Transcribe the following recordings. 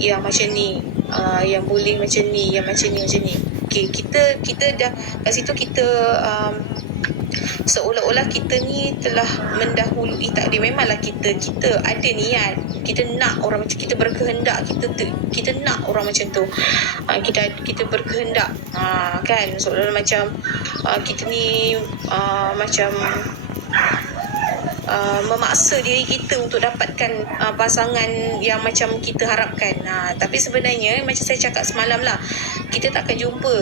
yang macam ni, yang bullying macam ni, yang macam ni. Okay, kita dah kat situ kita seolah-olah kita ni telah mendahului takdir. Memanglah kita ada niat, kita nak orang macam, kita berkehendak, kita nak orang macam tu, kita berkehendak, kan, seolah-olah macam kita ni macam memaksa diri kita untuk dapatkan pasangan yang macam kita harapkan. Tapi sebenarnya macam saya cakap semalam lah, kita tak akan jumpa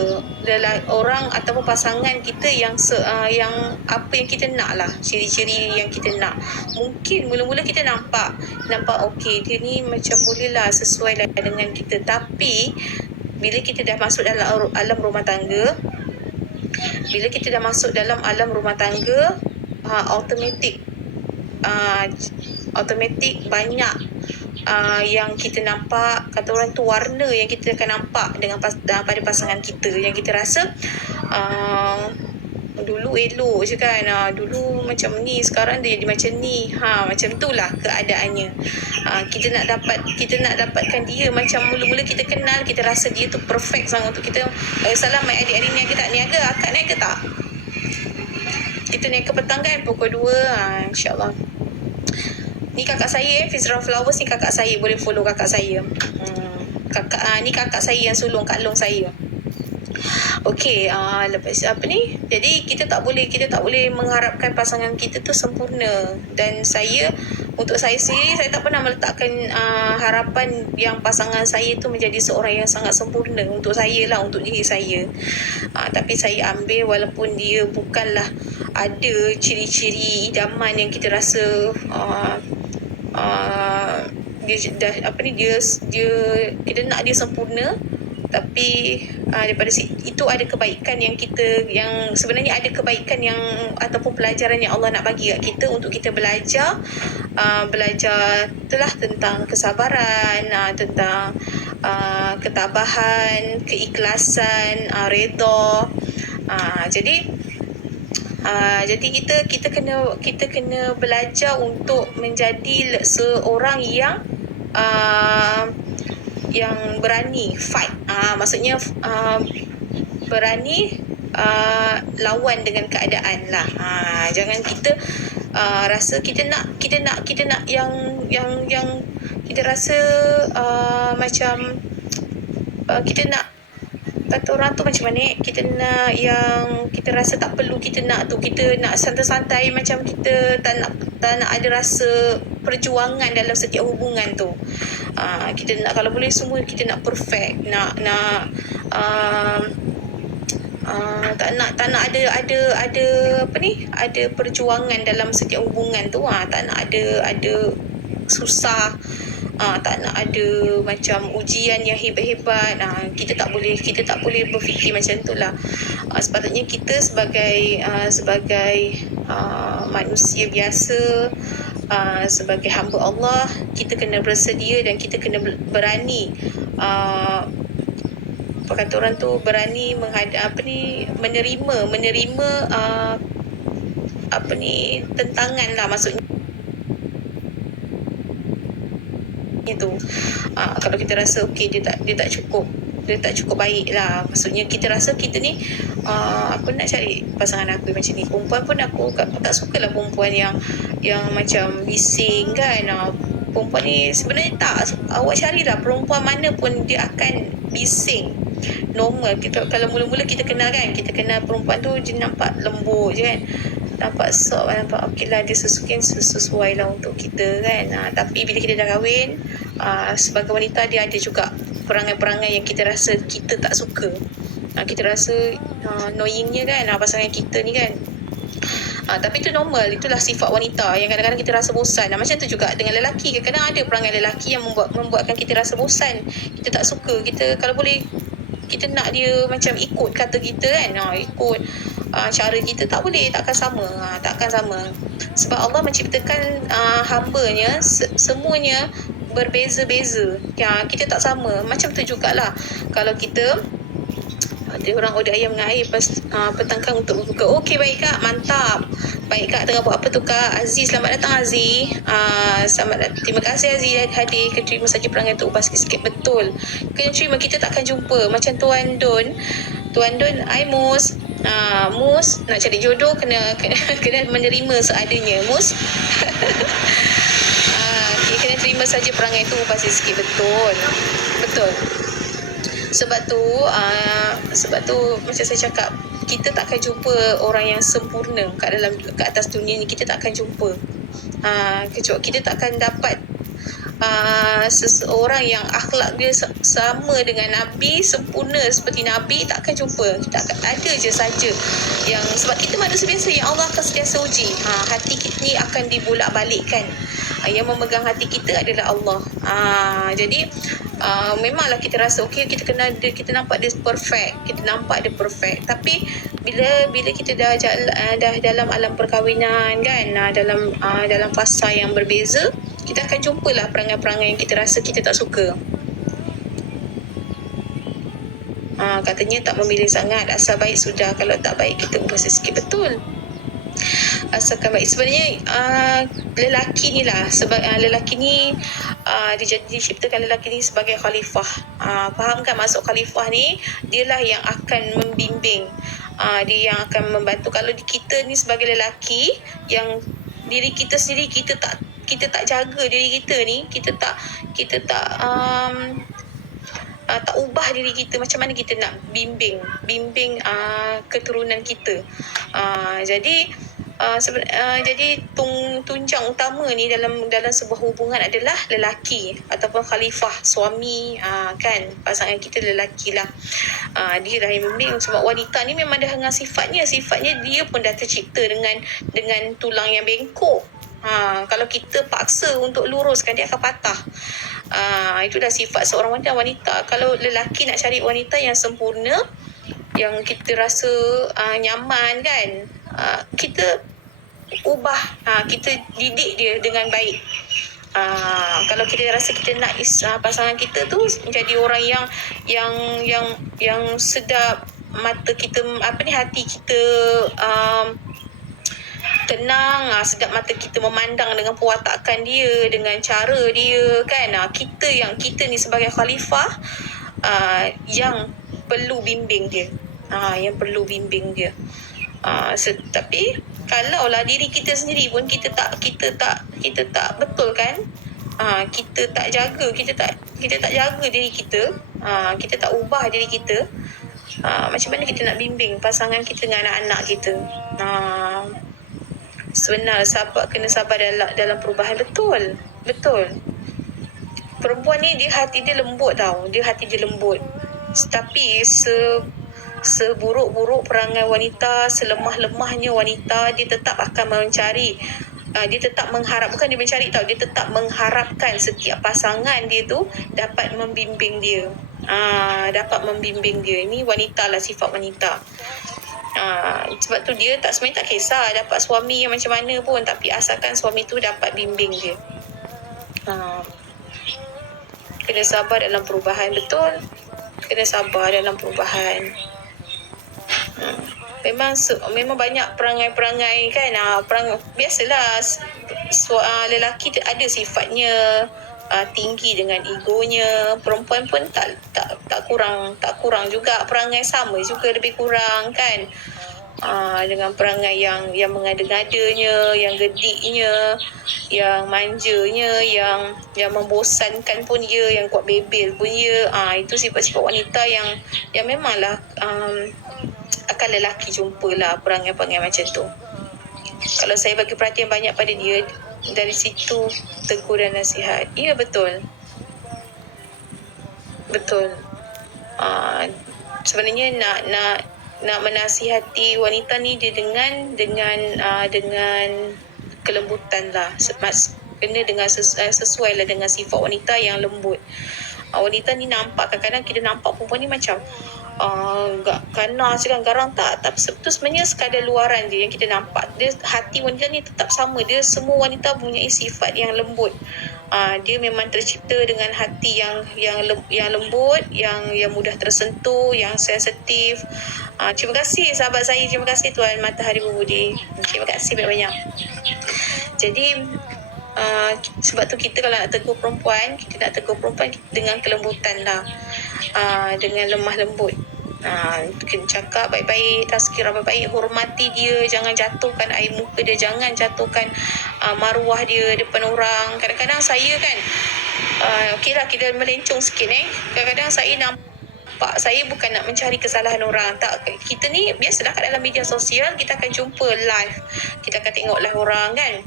orang ataupun pasangan kita yang apa yang kita nak lah, ciri-ciri yang kita nak. Mungkin mula-mula kita nampak okey, dia ni macam boleh lah, sesuai lah dengan kita. Tapi bila kita dah masuk dalam alam rumah tangga, automatik banyak yang kita nampak, kata orang tu, warna yang kita akan nampak pada pasangan kita, yang kita rasa dulu elok je kan, dulu macam ni, sekarang dia jadi macam ni, macam tu lah keadaannya. Kita nak dapatkan dia macam mula-mula kita kenal, kita rasa dia tu perfect sangat untuk kita. Salam mai adik-adik niaga tak? Niaga, akak niaga tak? Kita niaga petang kan, pukul 2, insyaAllah. Ni kakak saya, Fizra Flowers ni kakak saya, boleh follow kakak saya. Ni kakak saya yang sulung, Kak Long saya. Okey, lepas apa ni? Jadi kita tak boleh mengharapkan pasangan kita tu sempurna. Dan untuk saya sendiri, saya tak pernah meletakkan harapan yang pasangan saya tu menjadi seorang yang sangat sempurna untuk saya lah, untuk diri saya. Tapi saya ambil walaupun dia bukanlah ada ciri-ciri idaman yang kita rasa kita nak dia sempurna. Tapi daripada itu ada kebaikan yang sebenarnya ada kebaikan yang ataupun pelajaran yang Allah nak bagi kat kita untuk kita belajar telah tentang kesabaran, tentang ketabahan, keikhlasan, redha. Jadi kita kena belajar untuk menjadi seorang yang berani fight. Maksudnya berani lawan dengan keadaan lah. Jangan kita rasa kita nak yang kita rasa macam kita nak, kata orang tu macam mana, kita nak yang kita rasa tak perlu kita nak tu, kita nak santai-santai, macam kita tak nak ada rasa perjuangan dalam setiap hubungan tu. Kita nak, kalau boleh semua kita nak perfect, tak nak ada apa ni, ada perjuangan dalam setiap hubungan tu. Tak nak ada susah, tak nak ada macam ujian yang hebat-hebat. Kita tak boleh berfikir macam tu lah. Sepatutnya kita sebagai manusia biasa, sebagai hamba Allah, kita kena bersedia dan kita kena berani, apa kata orang tu, berani menerima tentangan lah, maksudnya itu. Kalau kita rasa okey, dia tak cukup baik lah, maksudnya kita rasa kita ni aku nak cari pasangan aku macam ni. Perempuan pun aku tak sukalah perempuan yang macam bising kan. Perempuan ni sebenarnya tak, awak carilah perempuan mana pun dia akan bising, normal. Kalau mula-mula kita kenal perempuan tu, dia nampak lembut je kan, nampak soft, nampak okey lah, dia sesuai lah untuk kita kan. Tapi bila kita dah kahwin, sebagai wanita, dia ada juga perangai-perangai yang kita rasa kita tak suka. Kita rasa annoyingnya kan pasangan kita ni kan. Tapi itu normal, itulah sifat wanita yang kadang-kadang kita rasa bosan. Macam tu juga dengan lelaki, kadang-kadang ada perangai lelaki yang membuatkan kita rasa bosan, kita tak suka. Kita kalau boleh kita nak dia macam ikut kata kita kan, ikut cara kita, takkan sama. Sebab Allah menciptakan hamba-Nya semuanya berbeza-beza. Kita tak sama. Macam tu jugalah kalau kita Dia orang order ayam dengan air petangkan untuk berbuka. Okey, baik Kak, mantap. Baik Kak, tengah buat apa tu Kak? Aziz, selamat datang Aziz. Terima kasih Aziz hadir. Kena terima saja perangai untuk ubah sikit-sikit. Betul. Kena terima, kita takkan jumpa. Macam Tuan Don. Tuan Don, I Mus. Mus, nak cari jodoh kena menerima seadanya. Mus. Kena terima saja perangai tu ubah sikit. Betul. Betul. Sebab tu macam saya cakap, kita takkan jumpa orang yang sempurna kat atas dunia ni. Kita takkan jumpa. Kecuali kita takkan dapat seseorang yang akhlak dia sama dengan Nabi, sempurna seperti Nabi, takkan jumpa. Kita akan ada je saja yang, sebab kita manusia biasa yang Allah akan sentiasa uji. Hati kita ni akan dibolak-balikkan. Yang memegang hati kita adalah Allah. Jadi memanglah kita rasa okey, kita nampak dia perfect, tapi bila kita dah dalam alam perkahwinan kan, dalam fasa yang berbeza, kita akan jumpalah perangai-perangai yang kita rasa kita tak suka. Katanya tak memilih sangat, asal baik sudah, kalau tak baik kita ubah sikit. Betul, asalkan baik. Sebenarnya lelaki ni lah, lelaki ni diciptakan lelaki ni sebagai khalifah. Faham kan maksud khalifah ni? Dialah yang akan membimbing, dia yang akan membantu. Kalau kita ni sebagai lelaki, yang diri kita sendiri kita tak jaga diri kita ni, kita tak ubah diri kita, macam mana kita nak bimbing keturunan kita? Jadi tunjang utama ni dalam sebuah hubungan adalah lelaki ataupun khalifah, suami, kan, pasangan kita lelaki lah. Dia dah yang membimbing. Sebab wanita ni memang dah dengan sifatnya dia pun dah tercipta dengan tulang yang bengkok. Kalau kita paksa untuk luruskan, dia akan patah. Itu dah sifat seorang wanita. Kalau lelaki nak cari wanita yang sempurna, yang kita rasa nyaman kan, kita ubah, kita didik dia dengan baik. Kalau kita rasa kita nak pasangan kita tu menjadi orang yang sedap, mata kita hati kita tenang, sedap mata kita memandang dengan perwatakan dia, dengan cara dia kan. Kita ni sebagai khalifah yang perlu bimbing dia. Tapi kalaulah diri kita sendiri pun kita tak betul kan, kita tak jaga diri kita, kita tak ubah diri kita, macam mana kita nak bimbing pasangan kita dengan anak-anak kita? Sebenarnya kena sabar dalam perubahan. Betul. Perempuan ni hati dia lembut tau. Tapi seburuk-buruk perangai wanita, selemah-lemahnya wanita, dia tetap akan mencari, dia tetap mengharap, bukan dia mencari tau, dia tetap mengharapkan setiap pasangan dia tu dapat membimbing dia. Ini wanita lah, sifat wanita. Sebab tu dia sebenarnya tak kisah dapat suami yang macam mana pun, tapi asalkan suami tu dapat bimbing dia. Kena sabar dalam perubahan. Betul, kena sabar dalam perubahan. Memang banyak perangai-perangai kan. Biasalah lelaki ada sifatnya tinggi dengan egonya. Perempuan pun tak kurang juga perangai, sama juga lebih kurang kan. Dengan perangai yang mengada-ngadanya, yang gediknya, yang manjanya, yang membosankan pun dia, yang kuat bebel pun dia. Itu sifat-sifat wanita yang memanglah akan lelaki jumpalah perangai-perangai macam tu. Kalau saya bagi perhatian banyak pada dia, dari situ tegur dan nasihat. Ya, betul. Sebenarnya nak menasihati wanita ni dia dengan kelembutan lah. Kena dengan sesuai lah dengan sifat wanita yang lembut. Wanita ni nampak, kadang-kadang kita nampak perempuan ni macam ganas kan, garang tak, tapi itu sebenarnya sekadar luaran je yang kita nampak. Hati wanita ni tetap sama. Semua wanita punya sifat yang lembut. Dia memang tercipta dengan hati yang lembut, yang mudah tersentuh, yang sensitif. Terima kasih sahabat saya, terima kasih Tuan Matahari Budi. Terima kasih banyak-banyak. Jadi sebab tu kita kalau nak tegur perempuan, kita nak tegur perempuan dengan kelembutan lah, dengan lemah lembut. Kena cakap baik-baik, tazkirah baik-baik, hormati dia, jangan jatuhkan air muka dia, jangan jatuhkan maruah dia depan orang. Kadang-kadang saya kan okey lah, kita melencong sikit kadang-kadang saya nampak, saya bukan nak mencari kesalahan orang, tak. Kita ni biasalah kat dalam media sosial, kita akan jumpa live, kita akan tengok live orang kan,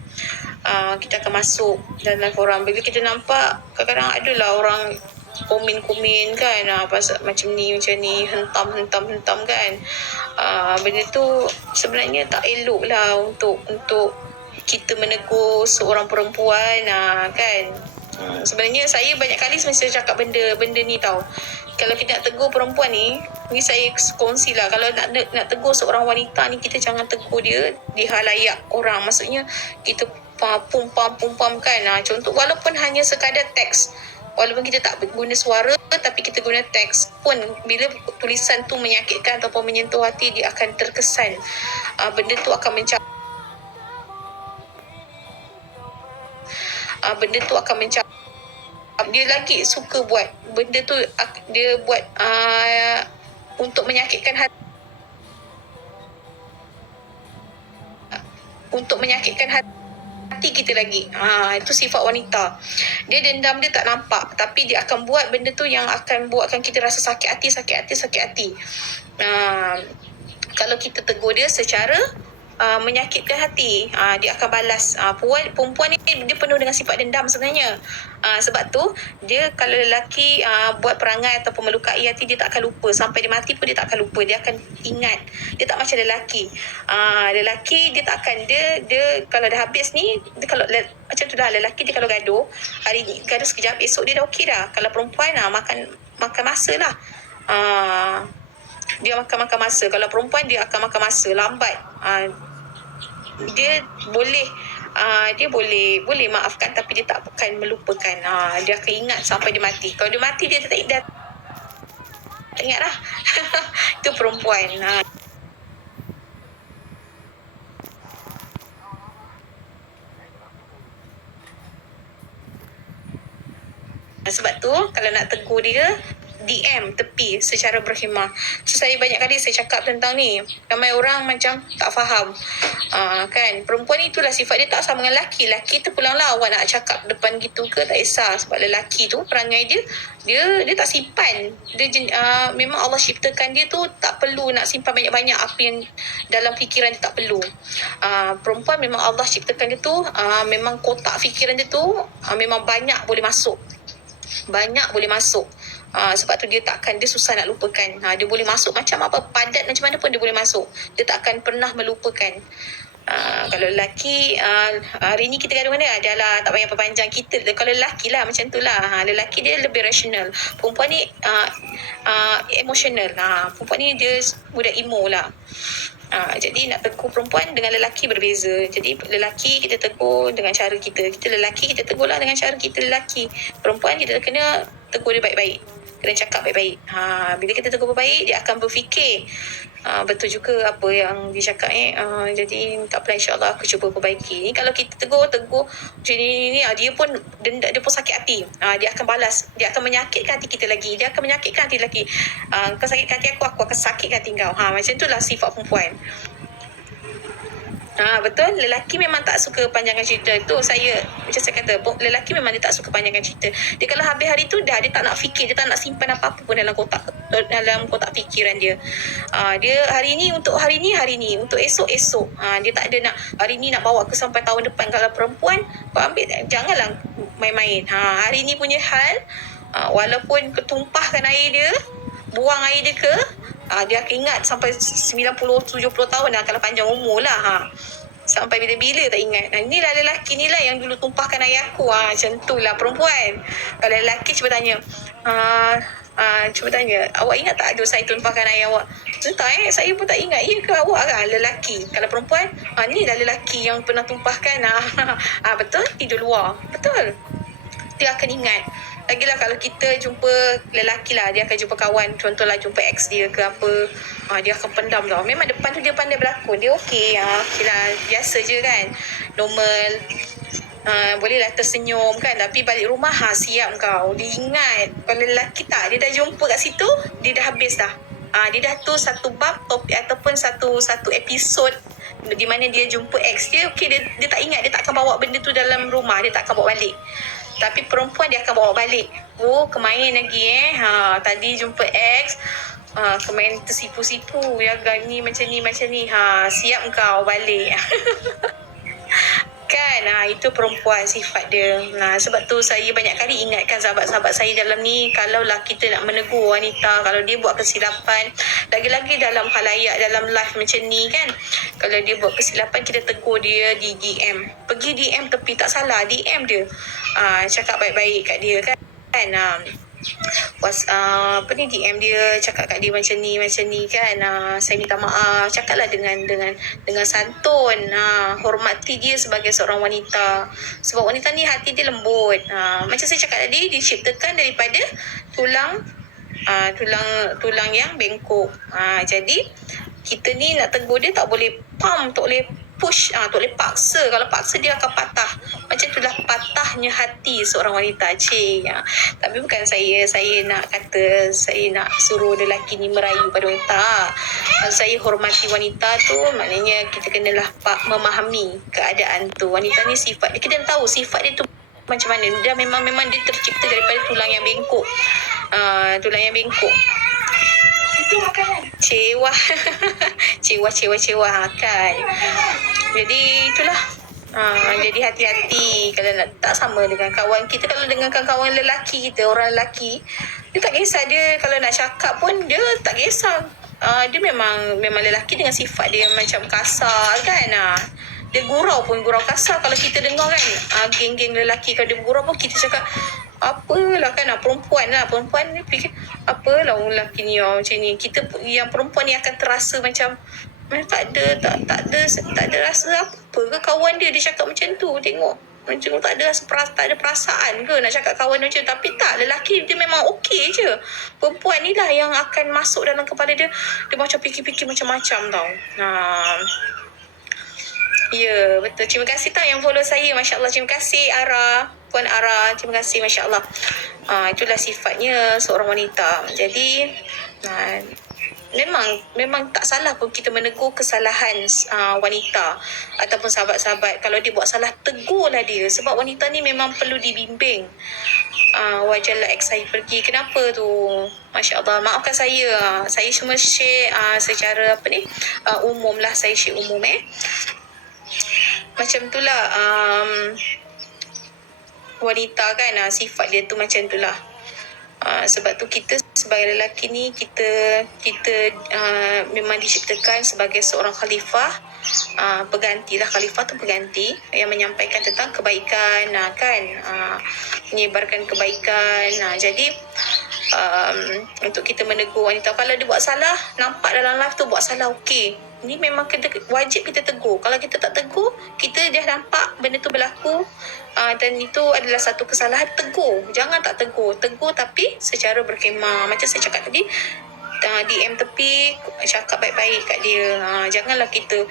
kita akan masuk dalam live orang. Bila kita nampak, kadang-kadang adalah orang komen-komen kan, pasal macam ni hentam kan. Benda tu sebenarnya tak elok lah untuk kita menegur seorang perempuan kan. Sebenarnya saya banyak kali saya cakap benda ni tau. Kalau kita nak tegur perempuan ni saya kongsi lah, kalau nak tegur seorang wanita ni, kita jangan tegur dia di halayak orang. Maksudnya kita pum-pam kan. Contoh, walaupun hanya sekadar teks, walaupun kita tak guna suara tapi kita guna teks pun, bila tulisan tu menyakitkan ataupun menyentuh hati, dia akan terkesan. Benda tu akan dia lagi suka buat benda tu, dia buat untuk menyakitkan hati kita lagi. Itu sifat wanita. Dia dendam, dia tak nampak, tapi dia akan buat benda tu yang akan buatkan kita rasa sakit hati. Kalau kita tegur dia secara menyakitkan hati, dia akan balas. Perempuan ni dia penuh dengan sifat dendam sebenarnya. Sebab tu dia, kalau lelaki buat perangai ataupun melukai hati, dia tak akan lupa. Sampai dia mati pun dia tak akan lupa, dia akan ingat. Dia tak macam lelaki. Lelaki dia tak akan, dia kalau dah habis ni, dia kalau macam tu dah, lelaki dia kalau gaduh hari ni, gaduh sekejap, esok dia dah okey dah. Kalau perempuan makan masa lah. Dia makan masa. Kalau perempuan, dia akan makan masa, lambat. Dia boleh maafkan, tapi dia tak akan melupakan. Dia akan ingat sampai dia mati. Kalau dia mati, dia tak ingat lah. Itu perempuan. Sebab tu kalau nak tegur dia, DM tepi secara berkhemah. So, saya banyak kali saya cakap tentang ni. Ramai orang macam tak faham. Kan, perempuan itulah sifat dia tak sama dengan lelaki. Lelaki tu pulanglah awak nak cakap depan gitu ke, tak kisah. Sebab lelaki tu perangai dia tak simpan. Dia memang Allah ciptakan dia tu tak perlu nak simpan banyak-banyak apa yang dalam fikiran dia, tak perlu. Perempuan memang Allah ciptakan dia tu memang kotak fikiran dia tu memang banyak boleh masuk. Sebab tu dia susah nak lupakan. Dia boleh masuk macam apa, padat macam mana pun dia boleh masuk. Dia tak akan pernah melupakan. Kalau lelaki, hari ni kita gaduh mana, adalah tak payah perpanjang kita. Kalau lelaki lah macam tu lah. Lelaki dia lebih rasional. Perempuan ni emosional. Perempuan ni dia budak emo lah. Jadi nak tegur perempuan dengan lelaki berbeza. Jadi lelaki kita tegur dengan cara kita. Lelaki kita tegurlah dengan cara kita lelaki. Perempuan kita kena tegur dia baik-baik. Kena cakap baik-baik. Bila kita tegur baik, dia akan berfikir betul juga apa yang dia cakap jadi tak apa, insyaAllah aku cuba perbaiki. Ni kalau kita tegur macam ni, dia pun dia pun sakit hati. Dia akan balas, dia akan menyakitkan hati kita lagi. Kau sakitkan hati aku akan sakitkan hati kau. Macam itulah sifat perempuan. Betul, lelaki memang tak suka panjangan cerita. Itu macam saya kata, lelaki memang dia tak suka panjangan cerita. Dia kalau habis hari tu dah, dia tak nak fikir, dia tak nak simpan apa-apa pun dalam kotak fikiran dia. Dia hari ni, untuk esok. Dia tak ada nak hari ni nak bawa ke sampai tahun depan. Kalau perempuan, kau ambil, janganlah main-main. Hari ni punya hal, walaupun ketumpahkan air dia, buang air dia ke, dia akan ingat sampai 90-70 tahun dah, kalau panjang umur lah. Sampai bila-bila tak ingat. Inilah lelaki ni lah yang dulu tumpahkan air aku. Macam tu lah perempuan. Kalau lelaki cuba tanya, awak ingat tak ada saya tumpahkan air awak? Entah saya pun tak ingat. Ya ke awak kan lelaki? Kalau perempuan, ni dah lelaki yang pernah tumpahkan. Betul, tidur luar. Betul. dia akan ingat. Lagilah kalau kita jumpa lelaki lah, dia akan jumpa kawan, contohlah jumpa ex dia ke apa, dia akan pendam tau. Memang depan tu dia pandai berlakon, dia okey, okey lah, biasa je kan, normal. Bolehlah tersenyum kan, tapi balik rumah siap kau, dia ingat. Kalau lelaki tak, dia dah jumpa kat situ, dia dah habis dah. Dia dah tu satu bab topik ataupun satu episod di mana dia jumpa ex dia, okey, dia tak ingat, dia tak akan bawa benda tu dalam rumah, dia tak akan bawa balik. Tapi perempuan dia akan bawa balik. Kemain lagi tadi jumpa ex, kemain tersipu-sipu, ya gani macam ni, siap kau balik. Kan, itu perempuan sifat dia. Sebab tu saya banyak kali ingatkan sahabat-sahabat saya dalam ni, kalaulah kita nak menegur wanita, kalau dia buat kesilapan, lagi-lagi dalam khalayak, dalam live macam ni kan, kalau dia buat kesilapan, kita tegur dia di DM. Pergi DM tepi, tak salah, DM dia. Cakap baik-baik kat dia kan. DM dia, cakap kat dia macam ni kan, saya minta maaf, cakaplah dengan santun, hormati dia sebagai seorang wanita, sebab wanita ni hati dia lembut. Macam saya cakap tadi, diciptakan daripada tulang yang bengkok. Jadi kita ni nak tegur dia tak boleh tak boleh push, tak boleh paksa. Kalau paksa dia akan patah. Macam itulah patahnya hati seorang wanita. Tapi bukan saya nak kata saya nak suruh lelaki ni merayu pada wanita. Saya hormati wanita tu, maknanya kita kenalah memahami keadaan tu. Wanita ni sifat dia, kita tahu sifat dia tu macam mana. Dia memang dia tercipta daripada tulang yang bengkok. Tulang yang bengkok. Itu makanan. Cewa kan. Jadi itulah. Jadi hati-hati kalau nak, tak sama dengan kawan kita. Kalau dengan kawan lelaki kita, orang lelaki, dia tak kisah. Dia kalau nak cakap pun dia tak kisah. Dia memang lelaki dengan sifat dia macam kasar kan. Dia gurau kasar. Kalau kita dengar kan, geng-geng lelaki kalau dia gurau pun kita cakap apalah kan. Perempuan ni fikir apalah lelaki ni macam ni. Kita yang perempuan ni akan terasa macam tak ada rasa apa ke kawan dia cakap macam tu. Tengok macam tak ada perasaan ke nak cakap kawan macam tu. Tapi tak, lelaki dia memang okey je. Perempuan ni lah yang akan masuk dalam kepala dia. Dia macam fikir-fikir macam-macam tau. Ya, betul. Terima kasih tau yang follow saya. Masya Allah. Terima kasih Puan Ara. Terima kasih, Masya Allah. Itulah sifatnya seorang wanita. Jadi memang tak salah pun kita menegur kesalahan wanita ataupun sahabat-sahabat. Kalau dia buat salah, tegurlah dia. Sebab wanita ni memang perlu dibimbing. Wajarlah ex saya pergi. Kenapa tu? Masya Allah. Maafkan saya. Saya cuma share secara umum lah. Saya share umum macam tu lah. Wanita kan, sifat dia tu macam tu lah. Sebab tu kita sebagai lelaki ni, kita memang diciptakan sebagai seorang khalifah, pengganti lah. Khalifah tu pengganti yang menyampaikan tentang kebaikan, kan, menyebarkan kebaikan. Jadi untuk kita menegur wanita, kalau dia buat salah, nampak dalam live tu buat salah, okey, ni memang wajib kita tegur. Kalau kita tak tegur, kita dah nampak benda tu berlaku, dan itu adalah satu kesalahan, tegur. Jangan tak tegur tapi secara berkhemah. Macam saya cakap tadi, DM tepi, cakap baik-baik kat dia. Janganlah kita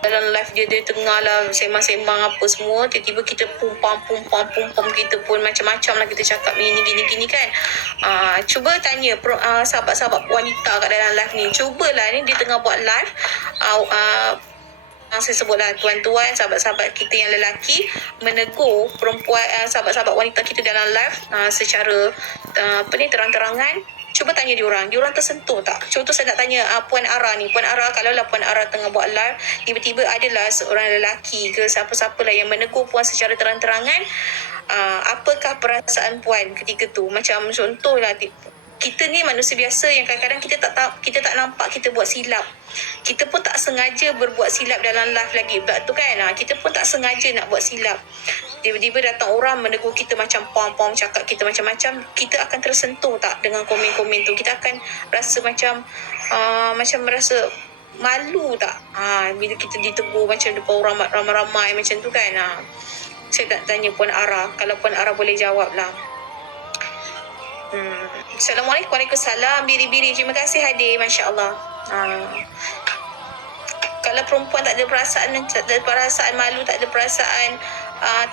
dalam live dia tengah lah sembang-sembang apa semua, tiba-tiba kita pumpam kita pun macam-macam lah kita cakap gini kan. Cuba tanya sahabat-sahabat wanita kat dalam live ni, cubalah ni dia tengah buat live, saya sebutlah tuan-tuan, sahabat-sahabat kita yang lelaki menegur perempuan, sahabat-sahabat wanita kita dalam live secara terang-terangan. Cuba tanya diorang tersentuh tak? Contoh saya nak tanya Puan Ara ni. Puan Ara, kalaulah Puan Ara tengah buat live, tiba-tiba adalah seorang lelaki ke siapa-siapa lah yang menegur Puan secara terang-terangan, apakah perasaan Puan ketika tu? Macam contohlah, kita ni manusia biasa yang kadang-kadang kita tak nampak kita buat silap. Kita pun tak sengaja berbuat silap dalam live lagi. Sebab tu kan, kita pun tak sengaja nak buat silap. Tiba-tiba datang orang menegur kita macam pom-pom, cakap kita macam-macam. Kita akan tersentuh tak dengan komen-komen tu? Kita akan rasa macam merasa malu tak bila kita ditegur macam depan orang ramai-ramai macam tu kan. Saya nak tanya Puan Ara, kalau Puan Ara boleh jawab lah. Assalamualaikum. Waalaikumsalam. Biri-biri, terima kasih hadir, Masya Allah. Kalau perempuan tak ada perasaan, malu, tak ada perasaan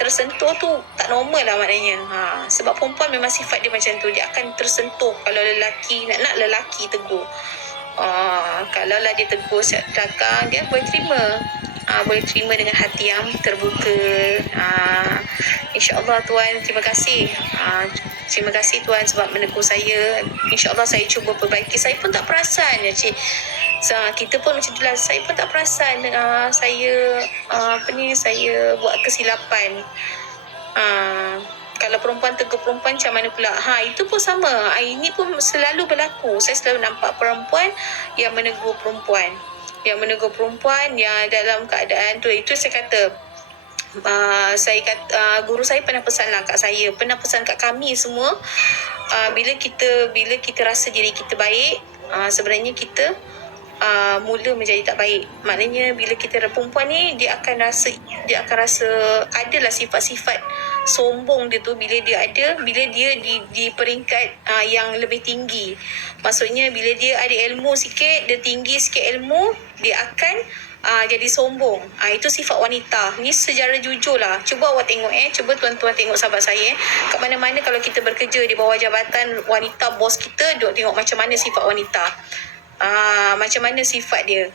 tersentuh tu tak normal lah maknanya. Sebab perempuan memang sifat dia macam tu, dia akan tersentuh kalau lelaki nak lelaki tegur. Kalau lah dia tegur sedangkan dia boleh terima. Boleh terima dengan hati yang terbuka. InsyaAllah Tuan, terima kasih. Terima kasih Tuan sebab menegur saya. InsyaAllah saya cuba perbaiki. Saya pun tak perasan ya Cik. Kita pun macam itulah. Saya pun tak perasan saya buat kesilapan. Kalau perempuan tegur perempuan macam mana pula? Itu pun sama. Ini pun selalu berlaku. Saya selalu nampak perempuan yang menegur perempuan. Yang dalam keadaan tu. Itu saya kata, guru saya pernah pesan lah kat saya, pernah pesan kat kami semua, bila kita rasa diri kita baik, sebenarnya kita mula menjadi tak baik. Maknanya bila kita perempuan ni, dia akan rasa adalah sifat-sifat sombong dia tu bila dia di peringkat yang lebih tinggi. Maksudnya bila dia ada ilmu sikit, dia tinggi sikit ilmu, dia akan jadi sombong. Itu sifat wanita. Ni sejarah jujur lah. Cuba awak tengok cuba tuan-tuan tengok sahabat saya kat mana-mana kalau kita bekerja di bawah jabatan wanita, bos kita, duk tengok macam mana sifat wanita. Macam mana sifat dia.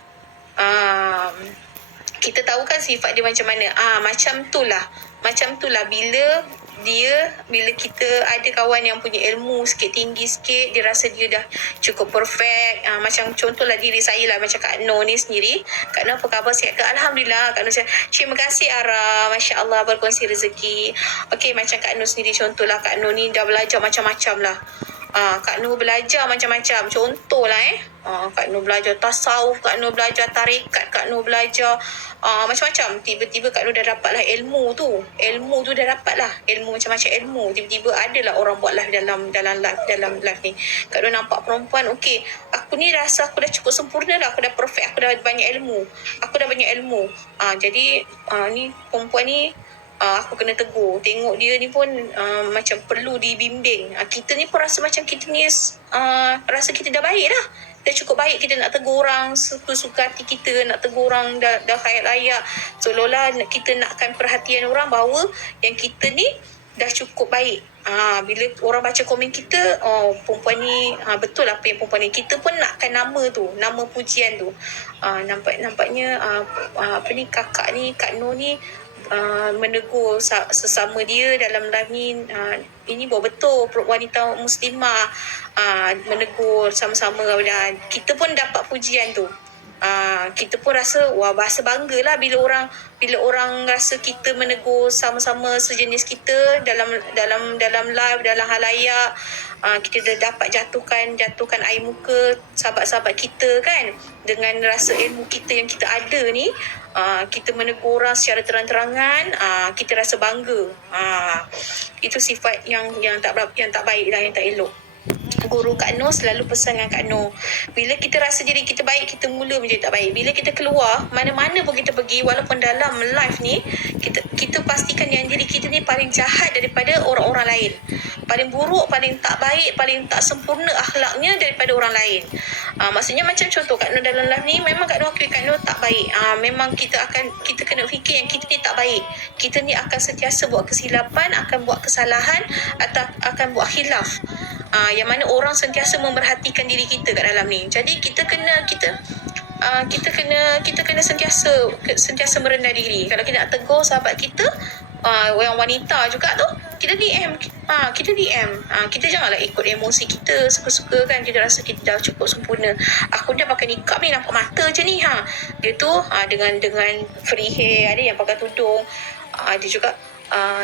Kita tahu kan sifat dia macam mana. Macam tu lah bila kita ada kawan yang punya ilmu sikit, tinggi sikit, dia rasa dia dah cukup perfect. Macam contohlah diri saya lah, macam Kak Noh ni sendiri. Kak Noh apa khabar, sihat ke? Alhamdulillah. Kak Noh sihat. Terima kasih Ara, Masya Allah, berkongsi rezeki. Okey, macam Kak Noh sendiri, contohlah Kak Noh ni dah belajar macam-macam lah. Kak Nur belajar macam-macam. Contohlah Kak Nur belajar tasawuf, Kak Nur belajar tarikat, Kak Nur belajar macam-macam. Tiba-tiba Kak Nur dah dapat lah ilmu tu dah dapat lah. Ilmu macam-macam ilmu. Tiba-tiba adalah orang buat live dalam live ni. Kak Nur nampak perempuan, okey, aku ni rasa aku dah cukup sempurna lah. Aku dah perfect. Aku dah banyak ilmu. Jadi ni perempuan ni aku kena tegur. Tengok dia ni pun macam perlu dibimbing. Kita ni pun rasa macam kita ni rasa kita dah baik lah. Dah cukup baik, kita nak tegur orang suka hati kita, nak tegur orang dah khayat layak. Seolah-olah kita nakkan perhatian orang bahawa yang kita ni dah cukup baik. Bila orang baca komen kita, perempuan ni betul apa yang perempuan ni, kita pun nakkan nama tu, nama pujian tu. Nampaknya kakak ni, Kak Noh ni menegur sesama dia dalam live ni. Ini betul wanita muslimah menegur sama-sama, dan kita pun dapat pujian tu. Kita pun rasa bahasa bangga lah bila orang rasa kita menegur sama-sama sejenis kita dalam live, dalam halayak. Kita dah dapat jatuhkan air muka sahabat-sahabat kita kan, dengan rasa ilmu kita yang kita ada ni. Kita menegur orang secara terang-terangan, kita rasa bangga. Itu sifat yang tak baik lah, yang tak elok. Guru Kak Noh selalu pesan dengan Kak Noh, bila kita rasa diri kita baik, kita mula menjadi tak baik. Bila kita keluar mana-mana pun kita pergi, walaupun dalam live ni, kita pastikan yang diri kita ni paling jahat daripada orang-orang lain, paling buruk, paling tak baik, paling tak sempurna akhlaknya daripada orang lain. Maksudnya macam contoh Kak Noh dalam live ni, memang Kak Noh akui Kak Noh tak baik. Memang kita kena fikir yang kita ni tak baik. Kita ni akan sentiasa buat kesilapan, akan buat kesalahan, atau akan buat khilaf. Yang mana orang sentiasa memerhatikan diri kita kat dalam ni. Jadi kita kena sentiasa merendah diri. Kalau kita nak tegur sahabat kita, yang wanita juga tu, kita DM. Kita janganlah ikut emosi kita suka-suka kan. Kita rasa kita dah cukup sempurna. Aku dah pakai nikab ni, nampak mata je ni. Dia tu dengan free hair, ada yang pakai tudung. Dia juga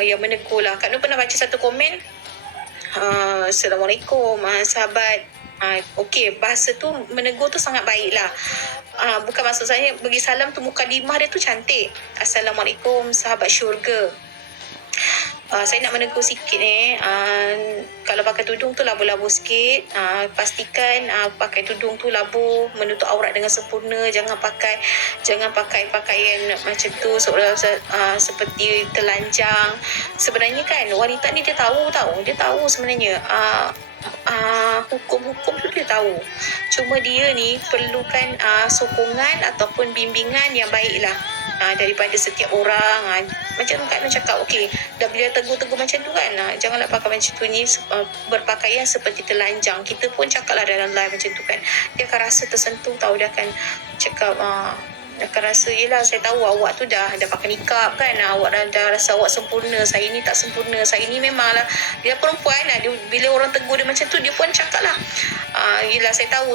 yang menegur lah. Kak Nur pernah baca satu komen, Assalamualaikum sahabat. Okey, bahasa tu menegur tu sangat baik lah. Bukan maksud saya bagi salam tu, mukadimah dia tu cantik. Assalamualaikum sahabat syurga. Saya nak menegur sikit ni, kalau pakai tudung tu labu-labu sikit. Pastikan pakai tudung tu labu, menutup aurat dengan sempurna. Jangan pakai pakaian macam tu seolah seperti telanjang. Sebenarnya kan wanita ni dia tahu sebenarnya hukum-hukum tu dia tahu. Cuma dia ni perlukan sokongan ataupun bimbingan yang baik lah daripada setiap orang. Macam Kak Nur cakap, okey, dah bila tegur-tegur macam tu kan, janganlah pakai macam tu ni, berpakaian seperti telanjang. Kita pun cakap lah dalam live macam tu kan, dia akan rasa tersentuh tahu. Dia akan cakap dia akan rasa, yelah saya tahu awak tu dah pakai nikab kan, awak dah rasa awak sempurna, saya ni tak sempurna. Saya ni memanglah, dia perempuan lah, dia, bila orang tegur dia macam tu, dia pun cakap lah, yelah saya tahu